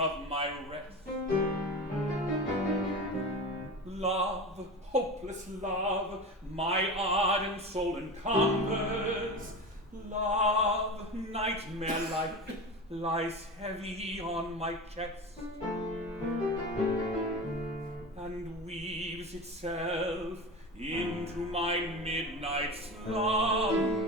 of my rest. Love, hopeless love, my ardent soul encumbers. Love, nightmare-like, lies heavy on my chest, and weaves itself into my midnight slumbers.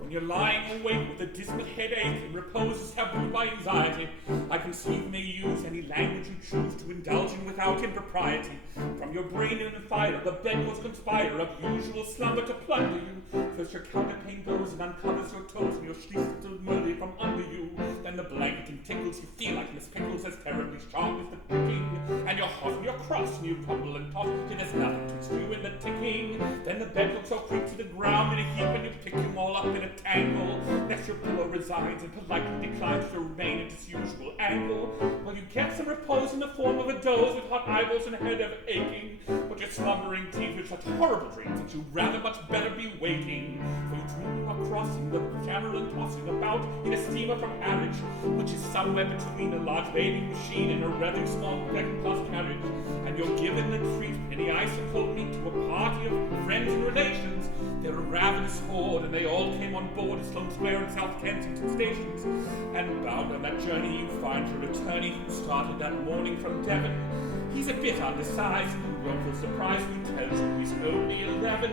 When you're lying awake with a dismal headache and repose is tabooed by anxiety, I conceive you may use any language you choose to indulge in without impropriety. From your brain in the fire, the bedclothes conspire of usual slumber to plunder you. First your counterpane goes and uncovers your toes, and your schließt till murder from under you. Then the blanketing tickles, you feel like Miss Pickles, as terribly sharp as the pricking. And you're hot and you're cross, and you tumble and toss, till there's nothing to stew in the ticking. Then the bedclothes all creep to the ground in a heap, and you pick them all up in a tangle. Next your pillow resides and politely declines to remain at its usual angle. Well, you get some repose in the form of a doze with hot eyeballs and a head ever aching. But your slumbering teeth with such horrible dreams that you'd rather much better be waking. For you dream you are crossing the channel and tossing about in a steamer from Harwich, which is somewhere between a large bathing machine and a rather small second-class carriage. And you're given a treat, penny icicle meat, to a party of friends and relations. They're a ravenous horde, and they all came on board at Sloane Square and South Kensington stations. And bound on that journey you find your attorney who started that morning from Devon. He's a bit undersized, and you won't feel surprised when he tells you he's only 11.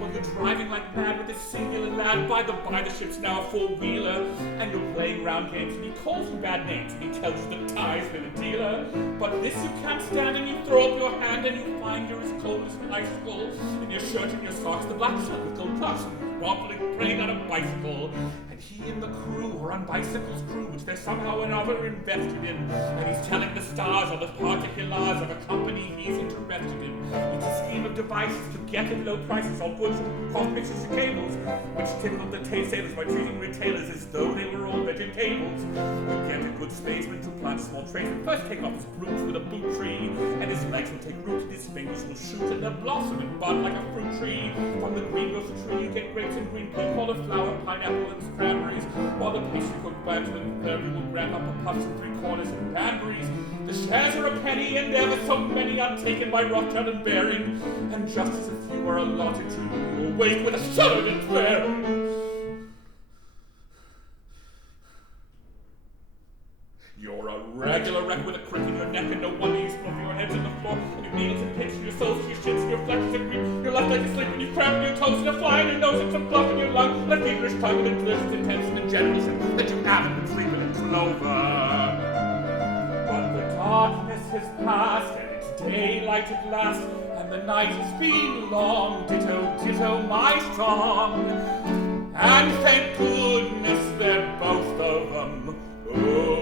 Well, you're driving like mad with this singular lad by the ship's now a four-wheeler, and you're playing round games, and he calls you bad names, and he tells you the tie's been a dealer. But this you can't stand, and you throw up your hand, and you find you're as cold as an icicle. In your shirt and your socks, the black stuff with gold cuffs, and wobbling train on a bicycle. And he and the crew are on bicycles crew, which they're somehow or another invested in. And he's telling the stars of the particulars of a company he's interested in. It's a scheme of devices to get at low prices all goods and cross pictures and cables, which tickled the sailors by treating retailers as though they were all vegetables. You get a good spadesman to plant small tradesmen, first take off his roots with a boot tree, and his legs will take root and his fingers will shoot, and they'll blossom and bud like a fruit tree. From the green goes the tree, you get grapes and green pea, cauliflower, pineapple, and cranberries, while the pastry cook bandsman clearly will grant up a puffs and 3/4 and banberries. The shares are a penny, and ever so many are taken by Rothschild and Baring, and just as a few are allotted to you, you awake with a shudder and dread. You're a regular wreck with a crick in your neck, and no wonder you split your heads on the floor, and your needles and pins, and your soles, and your shins, and your flexes, and your left leg is sleeping, and you cramp your toes, and you're flying your nose, and some fluff in your lung, and a feverish tongue, and a twist, and tense, and generation that you haven't been sleeping in clover. But the darkness has passed, and it's daylight at last, and the night has been long, ditto, ditto, my song. And thank goodness they're both of them. Oh.